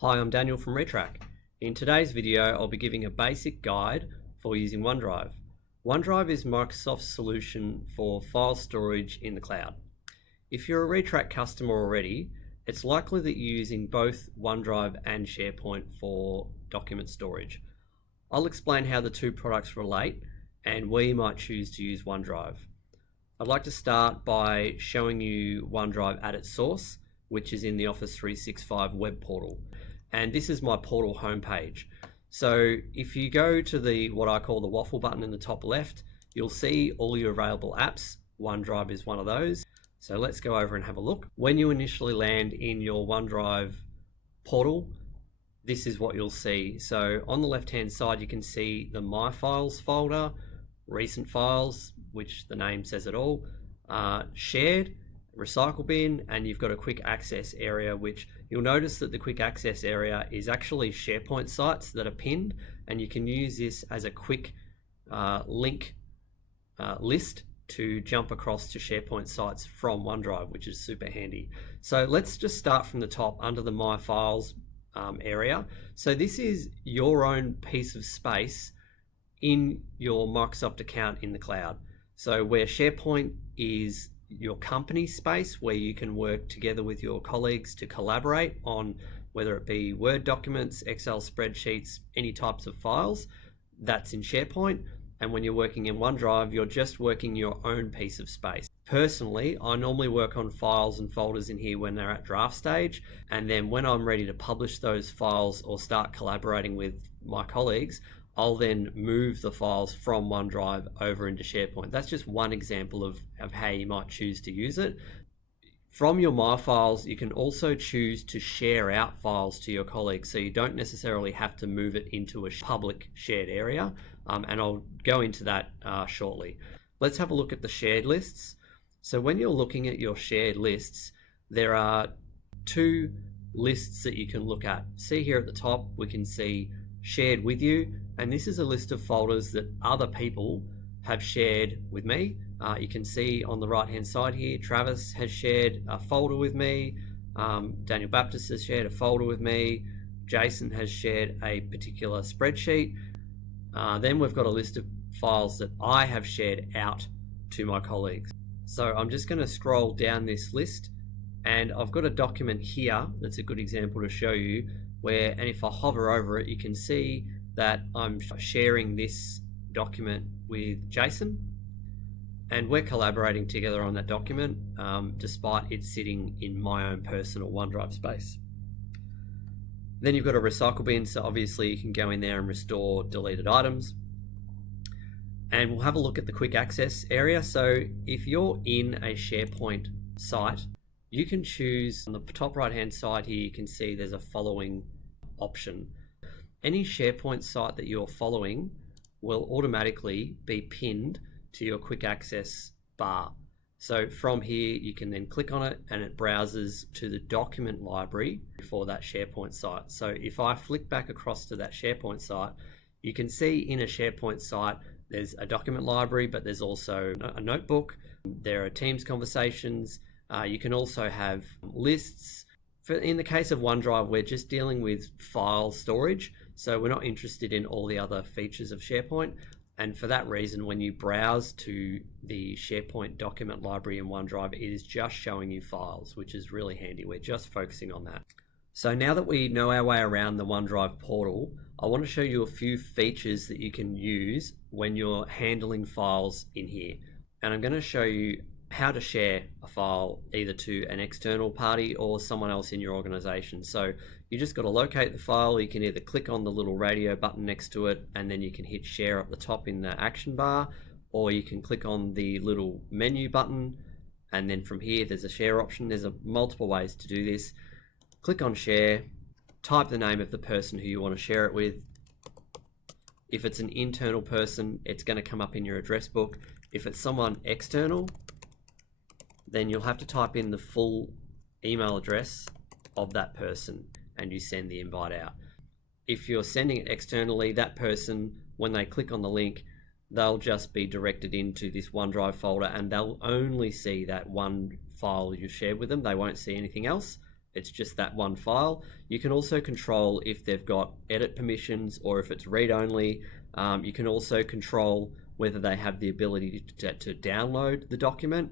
Hi, I'm Daniel from Retrack. In today's video, I'll be giving a basic guide for using OneDrive. OneDrive is Microsoft's solution for file storage in the cloud. If you're a Retrack customer already, it's likely that you're using both OneDrive and SharePoint for document storage. I'll explain how the two products relate and where you might choose to use OneDrive. I'd like to start by showing you OneDrive at its source, which is in the Office 365 web portal. And this is my portal homepage. So if you go to what I call the waffle button in the top left, you'll see all your available apps. OneDrive is one of those. So let's go over and have a look. When you initially land in your OneDrive portal, this is what you'll see. So on the left-hand side, you can see the My Files folder, recent files, which the name says it all, shared, recycle bin, and you've got a quick access area, which you'll notice that the quick access area is actually SharePoint sites that are pinned, and you can use this as a quick link list to jump across to SharePoint sites from OneDrive, which is super handy. So let's just start from the top under the My Files area. So this is your own piece of space in your Microsoft account in the cloud. So where SharePoint is your company space where you can work together with your colleagues to collaborate on whether it be Word documents, Excel spreadsheets, any types of files, that's in SharePoint. And when you're working in OneDrive, you're just working your own piece of space. Personally, I normally work on files and folders in here when they're at draft stage. And then when I'm ready to publish those files or start collaborating with my colleagues, I'll then move the files from OneDrive over into SharePoint. That's just one example of how you might choose to use it. From your My Files, you can also choose to share out files to your colleagues, so you don't necessarily have to move it into a public shared area, and I'll go into that shortly. Let's have a look at the shared lists. So when you're looking at your shared lists, there are two lists that you can look at. See here at the top, we can see shared with you, and this is a list of folders that other people have shared with me. You can see on the right hand side here, Travis has shared a folder with me, Daniel Baptist has shared a folder with me, Jason has shared a particular spreadsheet. Then we've got a list of files that I have shared out to my colleagues. So I'm just going to scroll down this list, and I've got a document here that's a good example to show you where, and if I hover over it, you can see that I'm sharing this document with Jason, and we're collaborating together on that document despite it sitting in my own personal OneDrive space. Then you've got a recycle bin, so obviously you can go in there and restore deleted items. And we'll have a look at the quick access area. So if you're in a SharePoint site, you can choose on the top right hand side here, you can see there's a following option. Any SharePoint site that you're following will automatically be pinned to your quick access bar. So from here, you can then click on it and it browses to the document library for that SharePoint site. So if I flick back across to that SharePoint site, you can see in a SharePoint site, there's a document library, but there's also a notebook. There are Teams conversations. You can also have lists. In the case of OneDrive, we're just dealing with file storage, so we're not interested in all the other features of SharePoint. And for that reason, when you browse to the SharePoint document library in OneDrive, it is just showing you files, which is really handy. We're just focusing on that. So now that we know our way around the OneDrive portal, I want to show you a few features that you can use when you're handling files in here. And I'm going to show you how to share a file either to an external party or someone else in your organization. So you just got to locate the file. You can either click on the little radio button next to it, and then you can hit share up the top in the action bar, or you can click on the little menu button, and then from here there's a share option. There's multiple ways to do this. Click on share, type the name of the person who you want to share it with. If it's an internal person, it's going to come up in your address book. If it's someone external, then you'll have to type in the full email address of that person and you send the invite out. If you're sending it externally, that person, when they click on the link, they'll just be directed into this OneDrive folder and they'll only see that one file you shared with them. They won't see anything else. it's just that one file. You can also control if they've got edit permissions or if it's read only. You can also control whether they have the ability to download the document.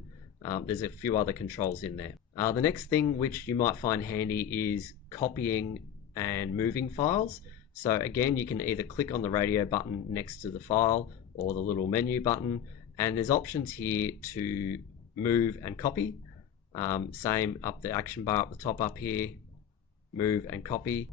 There's a few other controls in there. The next thing which you might find handy is copying and moving files. So again, you can either click on the radio button next to the file or the little menu button, and there's options here to move and copy. Same up the action bar up the top up here, move and copy.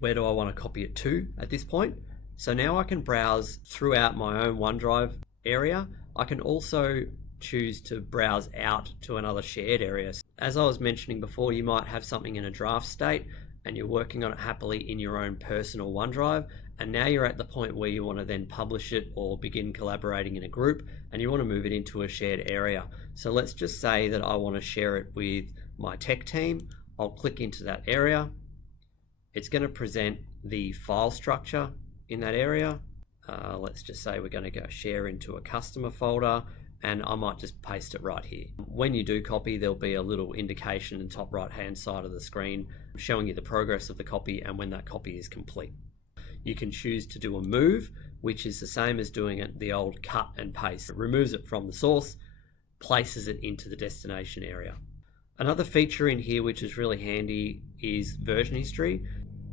Where do I want to copy it to at this point? So now I can browse throughout my own OneDrive area. I can also choose to browse out to another shared area. As I was mentioning before, you might have something in a draft state and you're working on it happily in your own personal OneDrive, and now you're at the point where you want to then publish it or begin collaborating in a group and you want to move it into a shared area. So let's just say that I want to share it with my tech team. I'll click into that area. It's going to present the file structure in that area. Let's just say we're going to go share into a customer folder, and I might just paste it right here. When you do copy, there'll be a little indication in the top right hand side of the screen showing you the progress of the copy and when that copy is complete. You can choose to do a move, which is the same as doing it the old cut and paste. It removes it from the source, places it into the destination area. Another feature in here which is really handy is version history.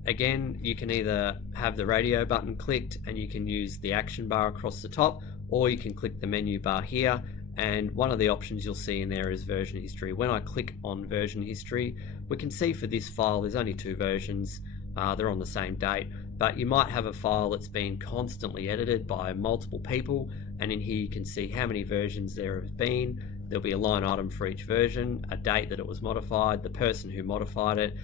Again, you can either have the radio button clicked and you can use the action bar across the top, or you can click the menu bar here, and one of the options you'll see in there is version history. When I click on version history, we can see for this file there's only 2 versions. They're on the same date, but you might have a file that's been constantly edited by multiple people, and in here you can see how many versions there have been. There'll be a line item for each version, a date that it was modified, the person who modified it.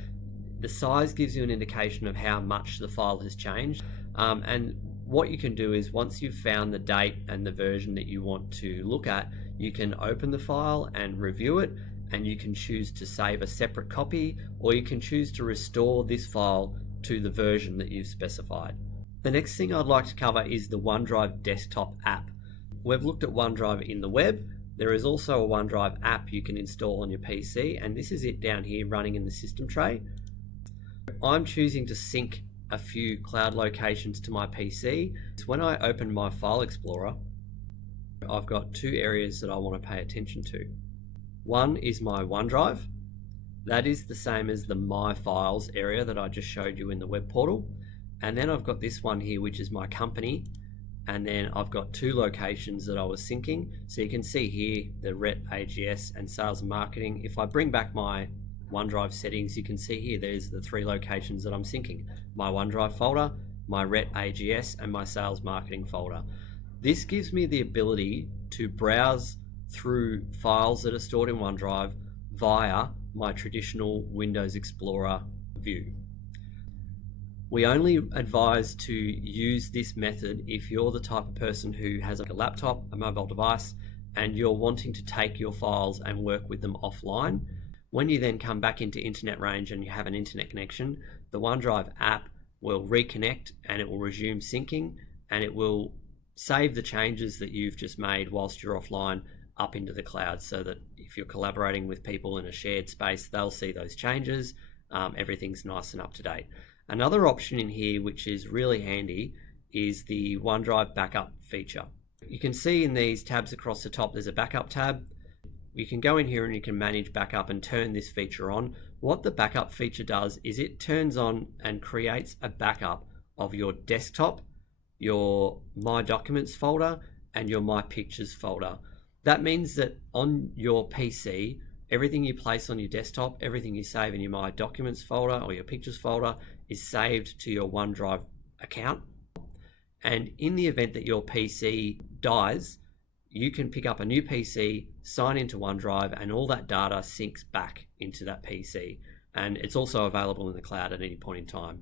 The size gives you an indication of how much the file has changed, and what you can do is once you've found the date and the version that you want to look at, you can open the file and review it, and you can choose to save a separate copy, or you can choose to restore this file to the version that you've specified. The next thing I'd like to cover is the OneDrive desktop app. We've looked at OneDrive in the web. There is also a OneDrive app you can install on your PC, and this is it down here running in the system tray. I'm choosing to sync a few cloud locations to my PC. So when I open my file explorer, I've got 2 areas that I want to pay attention to. One is my OneDrive. That is the same as the My Files area that I just showed you in the web portal. And then I've got this one here, which is my company. And then I've got 2 locations that I was syncing. So you can see here the RET, AGS, and sales and marketing. If I bring back my OneDrive settings, you can see here there's the 3 locations that I'm syncing: my OneDrive folder, my RET AGS, and my sales marketing folder. This gives me the ability to browse through files that are stored in OneDrive via my traditional Windows Explorer view. We only advise to use this method if you're the type of person who has a laptop, a mobile device, and you're wanting to take your files and work with them offline. When you then come back into internet range and you have an internet connection, the OneDrive app will reconnect and it will resume syncing, and it will save the changes that you've just made whilst you're offline up into the cloud, so that if you're collaborating with people in a shared space, they'll see those changes. Everything's nice and up to date. Another option in here which is really handy is the OneDrive backup feature. You can see in these tabs across the top there's a backup tab. You can go in here and you can manage backup and turn this feature on. What the backup feature does is it turns on and creates a backup of your desktop, your My Documents folder, and your My Pictures folder. That means that on your PC, everything you place on your desktop, everything you save in your My Documents folder or your Pictures folder is saved to your OneDrive account. And in the event that your PC dies, you can pick up a new PC, sign into OneDrive, and all that data syncs back into that PC. And it's also available in the cloud at any point in time.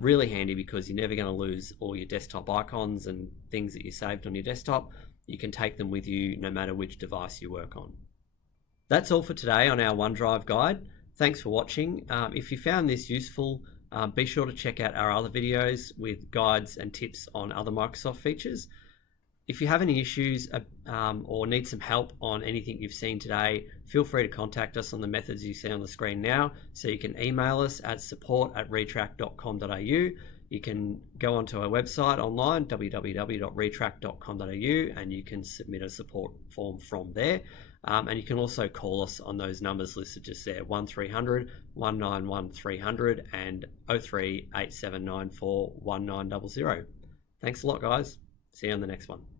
Really handy because you're never going to lose all your desktop icons and things that you saved on your desktop. You can take them with you no matter which device you work on. That's all for today on our OneDrive guide. Thanks for watching. If you found this useful, be sure to check out our other videos with guides and tips on other Microsoft features. If you have any issues or need some help on anything you've seen today, feel free to contact us on the methods you see on the screen now. So you can email us at support@retrack.com.au. You can go onto our website online, www.retrack.com.au, and you can submit a support form from there. And you can also call us on those numbers listed just there, 1300 191 300 and 03 8794 1900. Thanks a lot, guys. See you on the next one.